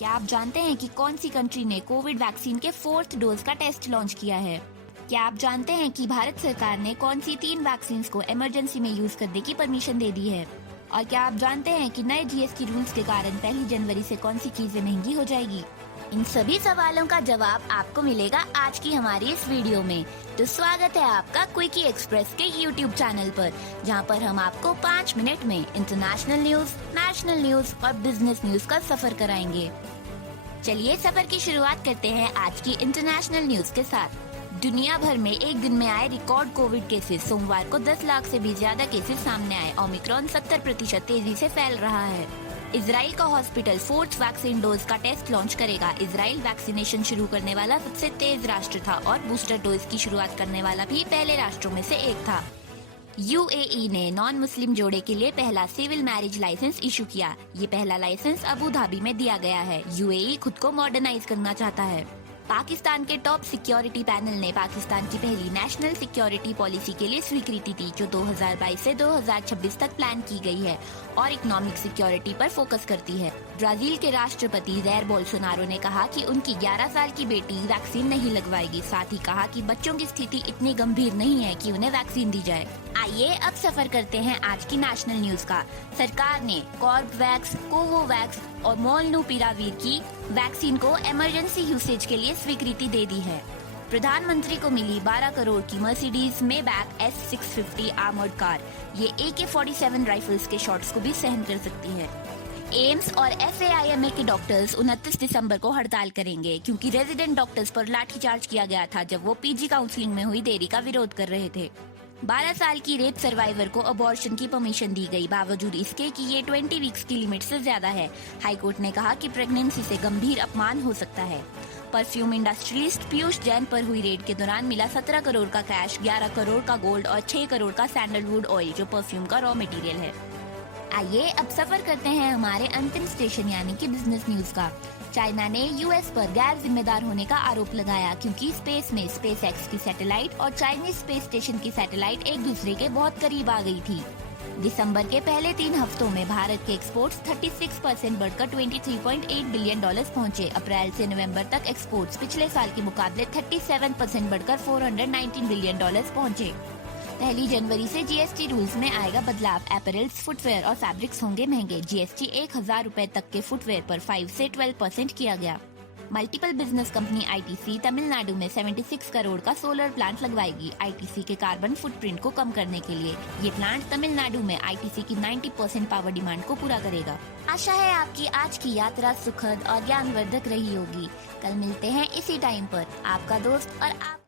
क्या आप जानते हैं कि कौन सी कंट्री ने कोविड वैक्सीन के 4th डोज का टेस्ट लॉन्च किया है? क्या आप जानते हैं कि भारत सरकार ने कौन सी 3 वैक्सीन को इमरजेंसी में यूज करने की परमिशन दे दी है? और क्या आप जानते हैं कि नए जीएसटी रूल्स के कारण 1 जनवरी से कौन सी चीजें महंगी हो जाएगी? इन सभी सवालों का जवाब आपको मिलेगा आज की हमारी इस वीडियो में। तो स्वागत है आपका क्विकी एक्सप्रेस के यूट्यूब चैनल पर, जहां पर हम आपको 5 मिनट में इंटरनेशनल न्यूज, नेशनल न्यूज और बिजनेस न्यूज का सफर कराएंगे। चलिए सफर की शुरुआत करते हैं आज की इंटरनेशनल न्यूज के साथ। दुनिया भर में एक दिन में आए रिकॉर्ड कोविड केसेस। सोमवार को 10 लाख से भी ज्यादा केसेस सामने आए। ओमिक्रॉन 70% तेजी से फैल रहा है। इजराइल का हॉस्पिटल 4th वैक्सीन डोज का टेस्ट लॉन्च करेगा। इजराइल वैक्सीनेशन शुरू करने वाला सबसे तेज राष्ट्र था और बूस्टर डोज की शुरुआत करने वाला भी पहले राष्ट्रों में से एक था। यूएई ने नॉन मुस्लिम जोड़े के लिए पहला सिविल मैरिज लाइसेंस इशू किया। ये पहला लाइसेंस अबू धाबी में दिया गया है। यूएई खुद को मॉडर्नाइज करना चाहता है। पाकिस्तान के टॉप सिक्योरिटी पैनल ने पाकिस्तान की पहली नेशनल सिक्योरिटी पॉलिसी के लिए स्वीकृति दी, जो 2022 से 2026 तक प्लान की गई है और इकोनॉमिक सिक्योरिटी पर फोकस करती है। ब्राजील के राष्ट्रपति जैर बोल्सोनारो ने कहा कि उनकी 11 साल की बेटी वैक्सीन नहीं लगवाएगी। साथ ही कहा कि बच्चों की स्थिति इतनी गंभीर नहीं है कि उन्हें वैक्सीन दी जाए। आइए अब सफर करते हैं आज की नेशनल न्यूज का। सरकार ने कॉर्बेवैक्स, कोवोवैक्स और मोलनुपिरावीर की वैक्सीन को इमरजेंसी यूसेज के लिए स्वीकृति दे दी है। प्रधानमंत्री को मिली 12 करोड़ की Mercedes Maybach S650 armoured car. ये AK-47 राइफल्स के शॉट्स को भी सहन कर सकती है। एम्स और FAIMA के डॉक्टर्स 29 दिसंबर को हड़ताल करेंगे, क्योंकि रेजिडेंट डॉक्टर्स पर लाठीचार्ज किया गया था जब वो PG काउंसलिंग में हुई देरी का विरोध कर रहे थे। 12 साल की रेप सर्वाइवर को अबॉर्शन की परमिशन दी गई, बावजूद इसके कि ये 20 वीक्स की लिमिट से ज्यादा है। हाईकोर्ट ने कहा कि प्रेगनेंसी से गंभीर अपमान हो सकता है। परफ्यूम इंडस्ट्रियलिस्ट पीयूष जैन पर हुई रेड के दौरान मिला 17 करोड़ का कैश, 11 करोड़ का गोल्ड और 6 करोड़ का सैंडलवुड ऑयल, जो परफ्यूम का रॉ मटेरियल है। आइए अब सफर करते हैं हमारे अंतिम स्टेशन यानी कि बिजनेस न्यूज का। चाइना ने यूएस पर गैर जिम्मेदार होने का आरोप लगाया, क्योंकि स्पेस में SpaceX की सैटेलाइट और चाइनीज स्पेस स्टेशन की सैटेलाइट एक दूसरे के बहुत करीब आ गई थी। दिसंबर के पहले 3 हफ्तों में भारत के एक्सपोर्ट्स 36% बढ़कर $23.8 बिलियन पहुंचे। अप्रैल से नवंबर तक एक्सपोर्ट्स पिछले साल के मुकाबले 37% बढ़कर $419 बिलियन पहुंचे। 1 जनवरी से जीएसटी रूल्स में आएगा बदलाव। एपरल्स, फुटवेयर और फैब्रिक्स होंगे महंगे। जीएसटी 1000 रुपए तक के फुटवेयर पर 5 से 12% किया गया। Multiple business company ITC Tamil Nadu में 76 करोड़ का सोलर प्लांट लगवाएगी, ITC के कार्बन फुटप्रिंट को कम करने के लिए। ये प्लांट तमिलनाडु में ITC की 90% पावर डिमांड को पूरा करेगा। आशा है आपकी आज की यात्रा सुखद और ज्ञानवर्धक रही होगी। कल मिलते हैं इसी टाइम पर। आपका दोस्त और आप